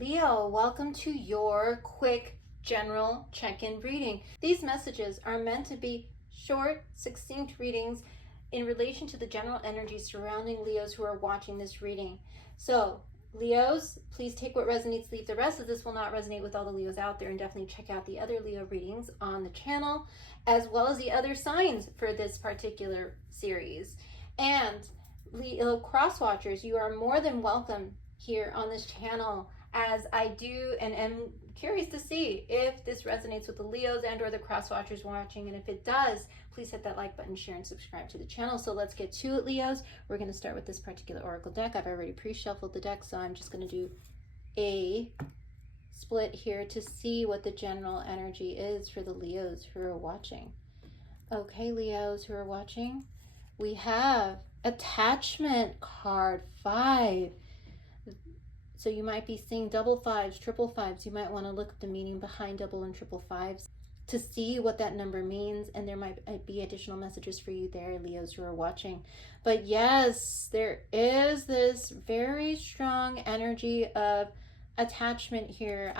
Leo, welcome to your quick general check-in reading. These messages are meant to be short, succinct readings in relation to the general energy surrounding Leos who are watching this reading. So, Leos, please take what resonates, leave the rest. Of this will not resonate with all the Leos out there, and definitely check out the other Leo readings on the channel, as well as the other signs for this particular series. And Leo cross-watchers, you are more than welcome here on this channel, as I do and am curious to see if this resonates with the Leos and or the cross watchers watching. And if it does, please hit that like button, share, and subscribe to the channel. So let's get to it, Leos. We're going to start with this particular oracle deck. I've already pre-shuffled the deck, so I'm just going to do a split here to see what the general energy is for the Leos who are watching. Okay, Leos who are watching, we have attachment card 5. So you might be seeing double fives, triple fives. You might want to look at the meaning behind double and triple fives to see what that number means. And there might be additional messages for you there, Leos who are watching. But yes, there is this very strong energy of attachment here.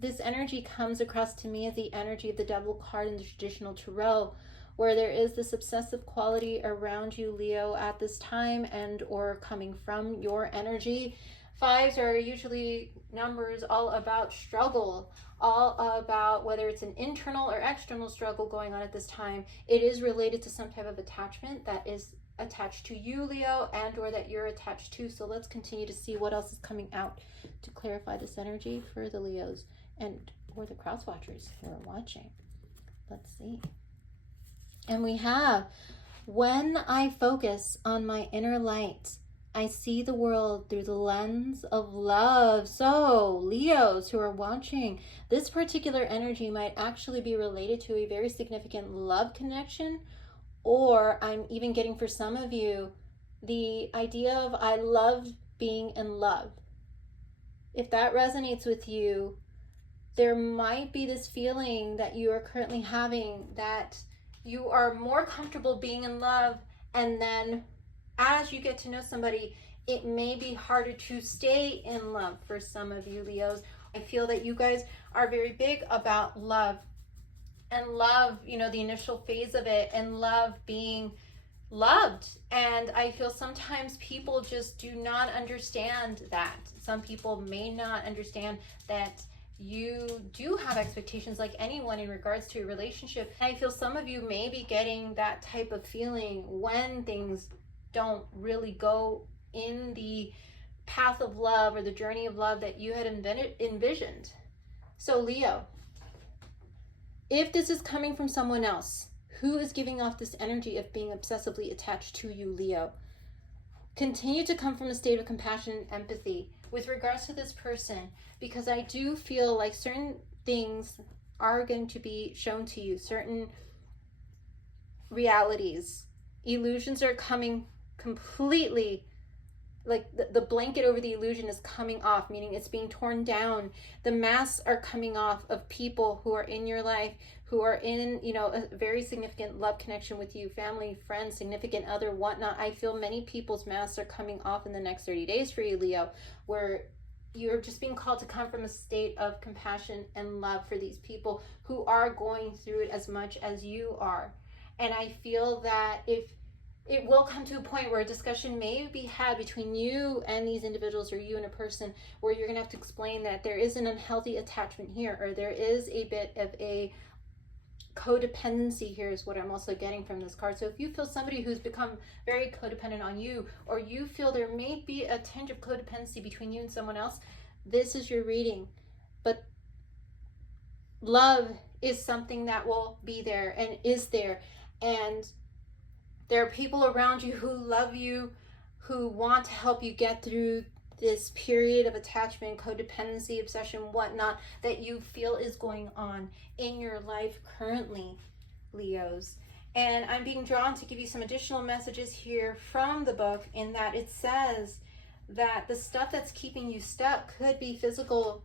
This energy comes across to me as the energy of the Devil card in the traditional tarot, where there is this obsessive quality around you, Leo, at this time and or coming from your energy. Fives are usually numbers all about struggle, all about whether it's an internal or external struggle going on at this time. It is related to some type of attachment that is attached to you, Leo, and or that you're attached to. So let's continue to see what else is coming out to clarify this energy for the Leos and or the cross watchers who are watching. Let's see. And we have, when I focus on my inner light, I see the world through the lens of love. So, Leos who are watching, this particular energy might actually be related to a very significant love connection, or I'm even getting for some of you the idea of I love being in love. If that resonates with you, there might be this feeling that you are currently having that you are more comfortable being in love, and then as you get to know somebody, it may be harder to stay in love for some of you, Leos. I feel that you guys are very big about love, and love, you know, the initial phase of it, and love being loved. And I feel sometimes people just do not understand that. Some people may not understand that you do have expectations like anyone in regards to a relationship. I feel some of you may be getting that type of feeling when things don't really go in the path of love or the journey of love that you had envisioned. So Leo, if this is coming from someone else who is giving off this energy of being obsessively attached to you, Leo, continue to come from a state of compassion and empathy with regards to this person, because I do feel like certain things are going to be shown to you, certain realities. Illusions are coming completely, like the blanket over the illusion is coming off, meaning it's being torn down. The masks are coming off of people who are in your life, who are in, you know, a very significant love connection with you, family, friends, significant other, whatnot. I feel many people's masks are coming off in the next 30 days for you, Leo, where you're just being called to come from a state of compassion and love for these people who are going through it as much as you are. And I feel that if it will come to a point where a discussion may be had between you and these individuals, or you and a person, where you're going to have to explain that there is an unhealthy attachment here, or there is a bit of a codependency here, is what I'm also getting from this card. So if you feel somebody who's become very codependent on you, or you feel there may be a tinge of codependency between you and someone else, this is your reading. But love is something that will be there and is there. And there are people around you who love you, who want to help you get through this period of attachment, codependency, obsession, whatnot, that you feel is going on in your life currently, Leos. And I'm being drawn to give you some additional messages here from the book, in that it says that the stuff that's keeping you stuck could be physical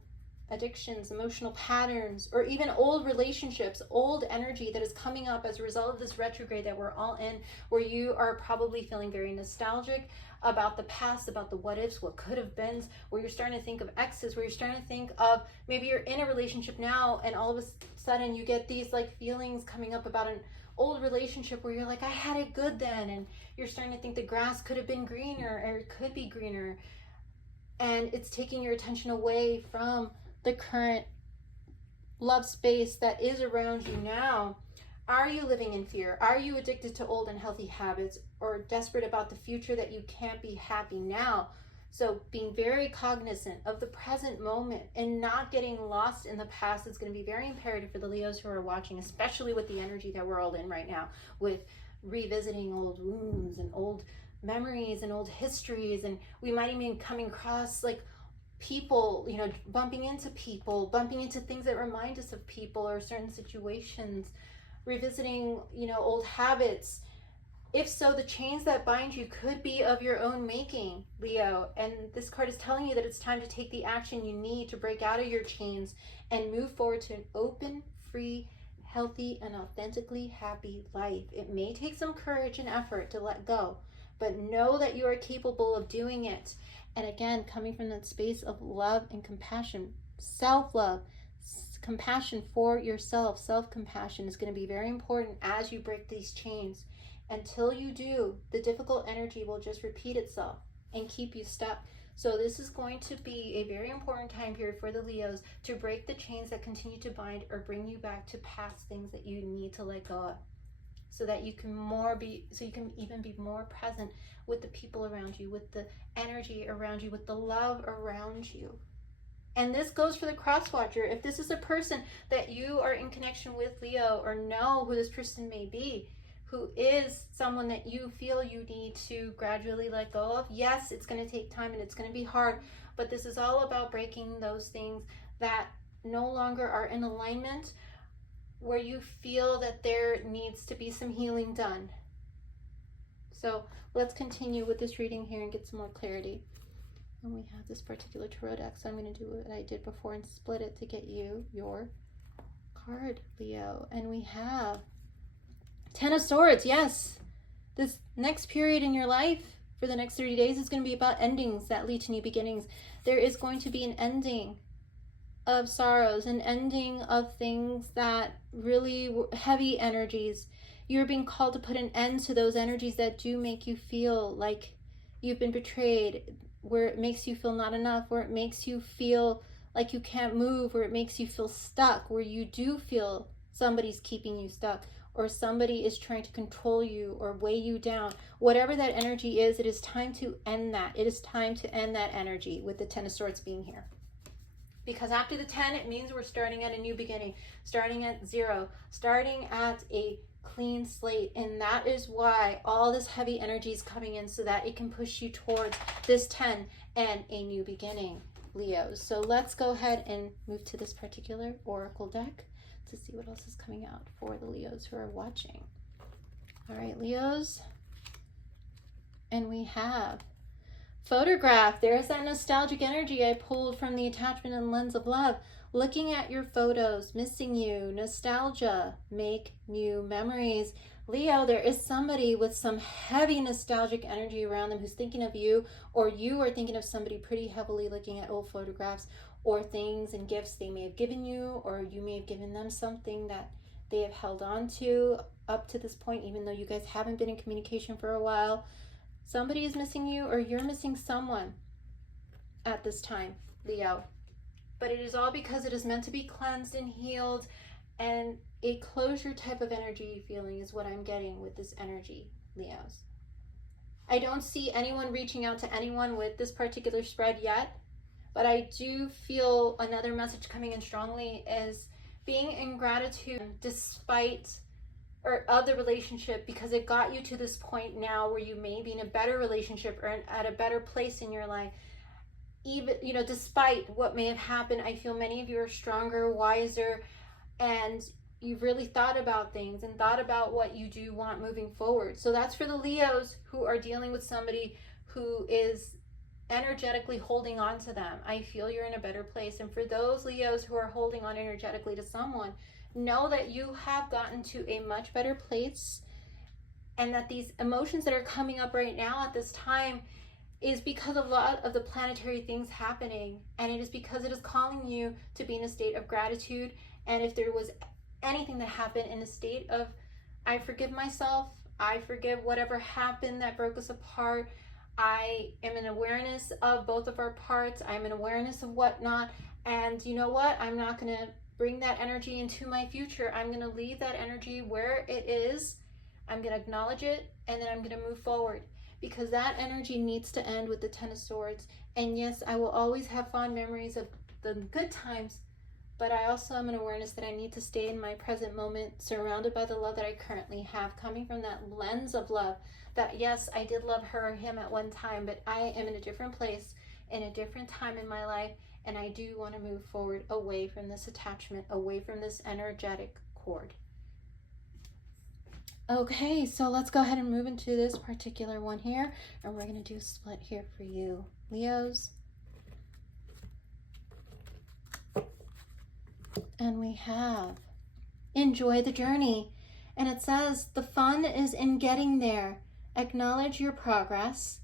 addictions, emotional patterns, or even old relationships, old energy that is coming up as a result of this retrograde that we're all in, where you are probably feeling very nostalgic about the past, about the what ifs, what could have been, where you're starting to think of exes, where you're starting to think of maybe you're in a relationship now and all of a sudden you get these like feelings coming up about an old relationship where you're like, I had it good then, and you're starting to think the grass could have been greener, or it could be greener, and it's taking your attention away from the current love space that is around you now. Are you living in fear? Are you addicted to old unhealthy habits, or desperate about the future that you can't be happy now? So being very cognizant of the present moment and not getting lost in the past is going to be very imperative for the Leos who are watching, especially with the energy that we're all in right now, with revisiting old wounds and old memories and old histories. And we might even come across like people, you know, bumping into things that remind us of people or certain situations, revisiting, you know, old habits. If so, the chains that bind you could be of your own making, Leo. And this card is telling you that it's time to take the action you need to break out of your chains and move forward to an open, free, healthy, and authentically happy life. It may take some courage and effort to let go, but know that you are capable of doing it. And again, coming from that space of love and compassion, self-love, compassion for yourself, self-compassion is going to be very important as you break these chains. Until you do, the difficult energy will just repeat itself and keep you stuck. So this is going to be a very important time period for the Leos to break the chains that continue to bind or bring you back to past things that you need to let go of, so that you can even be more present with the people around you, with the energy around you, with the love around you. And this goes for the cross watcher. If this is a person that you are in connection with, Leo, or know who this person may be, who is someone that you feel you need to gradually let go of, yes, it's going to take time and it's going to be hard, but this is all about breaking those things that no longer are in alignment, where you feel that there needs to be some healing done. So let's continue with this reading here and get some more clarity. And we have this particular tarot deck, so I'm going to do what I did before and split it to get you your card, Leo. And we have Ten of Swords. Yes, this next period in your life for the next 30 days is going to be about endings that lead to new beginnings. There is going to be an ending of sorrows, an ending of things that really heavy energies. You're being called to put an end to those energies that do make you feel like you've been betrayed, where it makes you feel not enough, where it makes you feel like you can't move, where it makes you feel stuck, where you do feel somebody's keeping you stuck, or somebody is trying to control you or weigh you down. Whatever that energy is, it is time to end that. It is time to end that energy with the Ten of Swords being here. Because after the 10, it means we're starting at a new beginning, starting at zero, starting at a clean slate. And that is why all this heavy energy is coming in, so that it can push you towards this 10 and a new beginning, Leos. So let's go ahead and move to this particular oracle deck to see what else is coming out for the Leos who are watching. All right, Leos. And we have photograph. There's that nostalgic energy I pulled from the attachment and lens of love. Looking at your photos, missing you, nostalgia, make new memories. Leo, there is somebody with some heavy nostalgic energy around them who's thinking of you, or you are thinking of somebody pretty heavily looking at old photographs or things and gifts they may have given you, or you may have given them something that they have held on to up to this point, even though you guys haven't been in communication for a while. Somebody is missing you, or you're missing someone at this time, Leo. But it is all because it is meant to be cleansed and healed, and a closure type of energy feeling is what I'm getting with this energy, Leos. I don't see anyone reaching out to anyone with this particular spread yet, but I do feel another message coming in strongly is being in gratitude despite of the relationship, because it got you to this point now where you may be in a better relationship or at a better place in your life. Even, you know, despite what may have happened, I feel many of you are stronger, wiser, and you've really thought about things and thought about what you do want moving forward. So that's for the Leos who are dealing with somebody who is energetically holding on to them. I feel you're in a better place. And for those Leos who are holding on energetically to someone, know that you have gotten to a much better place, and that these emotions that are coming up right now at this time, is because of a lot of the planetary things happening, and it is because it is calling you to be in a state of gratitude. And if there was anything that happened in a state of, I forgive myself, I forgive whatever happened that broke us apart, I am in awareness of both of our parts, I'm in awareness of whatnot, and you know what, I'm not going to bring that energy into my future. I'm going to leave that energy where it is, I'm going to acknowledge it, and then I'm going to move forward, because that energy needs to end with the Ten of Swords. And yes, I will always have fond memories of the good times, but I also am in awareness that I need to stay in my present moment, surrounded by the love that I currently have, coming from that lens of love, that yes, I did love her or him at one time, but I am in a different place, in a different time in my life, and I do want to move forward away from this attachment, away from this energetic cord. Okay, so let's go ahead and move into this particular one here, and we're going to do a split here for you, Leos. And we have enjoy the journey. And it says the fun is in getting there. Acknowledge your progress.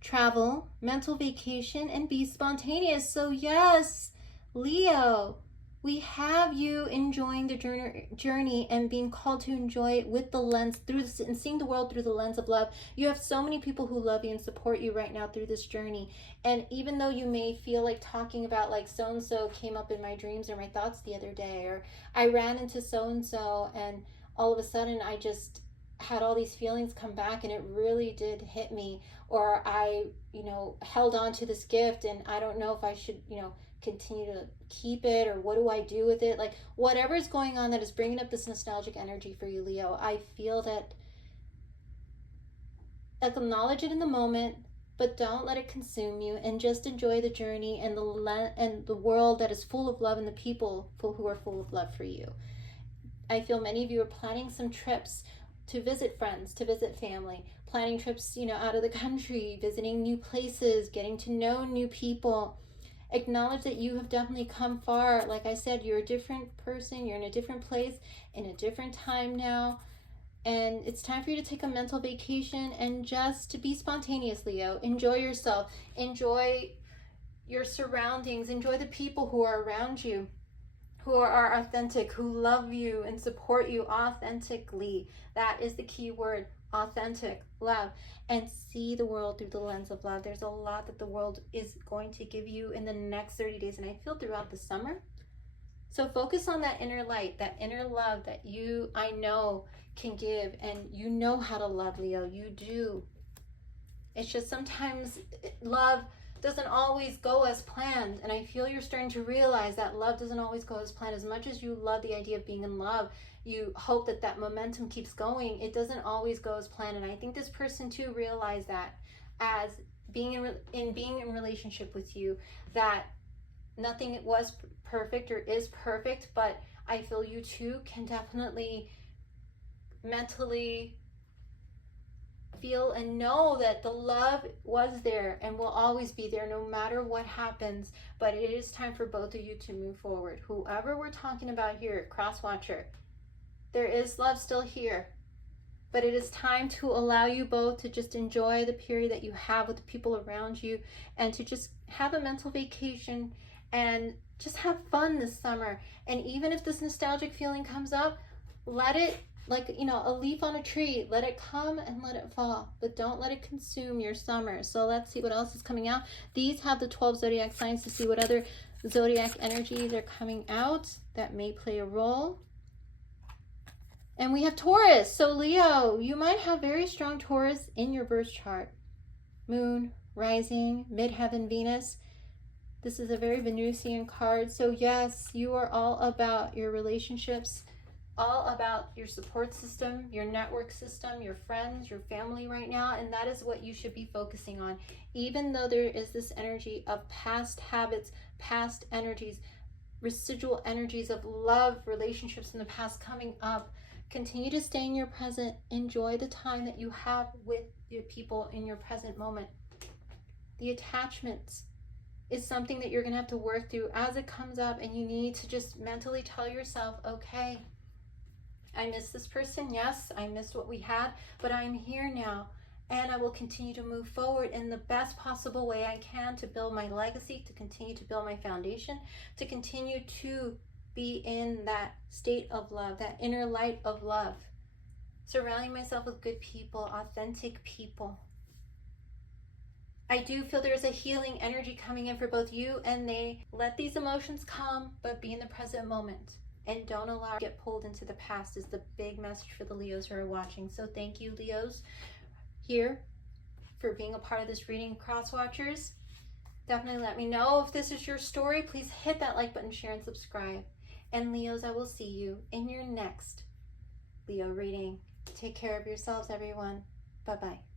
Travel, mental vacation, and be spontaneous. So yes, Leo, we have you enjoying the journey and being called to enjoy it with the lens through this, and seeing the world through the lens of love. You have so many people who love you and support you right now through this journey. And even though you may feel like talking about like so-and-so came up in my dreams or my thoughts the other day, or I ran into so-and-so and all of a sudden I just had all these feelings come back and it really did hit me, or I, held on to this gift and I don't know if I should, continue to keep it, or what do I do with it? Like whatever is going on that is bringing up this nostalgic energy for you, Leo, I feel that acknowledge it in the moment, but don't let it consume you, and just enjoy the journey and the world that is full of love, and the people who are full of love for you. I feel many of you are planning some trips to visit friends, to visit family, planning trips, out of the country, visiting new places, getting to know new people. Acknowledge that you have definitely come far. Like I said, you're a different person, you're in a different place, in a different time now. And it's time for you to take a mental vacation and just to be spontaneous, Leo. Enjoy yourself, enjoy your surroundings, enjoy the people who are around you, who are authentic, who love you and support you authentically. That is the key word, authentic, love. And see the world through the lens of love. There's a lot that the world is going to give you in the next 30 days, and I feel throughout the summer. So focus on that inner light, that inner love that you, I know, can give, and you know how to love, Leo. You do. It's just sometimes love doesn't always go as planned, and I feel you're starting to realize that love doesn't always go as planned. As much as you love the idea of being in love, you hope that that momentum keeps going, it doesn't always go as planned. And I think this person too realized that as being in relationship with you, that nothing was perfect or is perfect, but I feel you too can definitely mentally feel and know that the love was there and will always be there no matter what happens. But it is time for both of you to move forward. Whoever we're talking about here, cross-watcher, there is love still here, but it is time to allow you both to just enjoy the period that you have with the people around you, and to just have a mental vacation and just have fun this summer. And even if this nostalgic feeling comes up, let it, like, a leaf on a tree, let it come and let it fall, but don't let it consume your summer. So let's see what else is coming out. These have the 12 zodiac signs to see what other zodiac energies are coming out that may play a role. And we have Taurus. So Leo, you might have very strong Taurus in your birth chart. Moon, rising, midheaven, Venus. This is a very Venusian card. So yes, you are all about your relationships, all about your support system, your network system, your friends, your family right now. And that is what you should be focusing on. Even though there is this energy of past habits, past energies, residual energies of love, relationships in the past coming up, continue to stay in your present. Enjoy the time that you have with your people in your present moment. The attachments is something that you're going to have to work through as it comes up, and you need to just mentally tell yourself, okay, I miss this person. Yes, I missed what we had, but I'm here now, and I will continue to move forward in the best possible way I can to build my legacy, to continue to build my foundation, to continue to be in that state of love, that inner light of love, surrounding myself with good people, authentic people. I do feel there's a healing energy coming in for both you and they. Let these emotions come, but be in the present moment. And don't allow it to get pulled into the past is the big message for the Leos who are watching. So thank you, Leos, here for being a part of this reading. Cross watchers, definitely let me know if this is your story. Please hit that like button, share, and subscribe. And Leos, I will see you in your next Leo reading. Take care of yourselves, everyone. Bye-bye.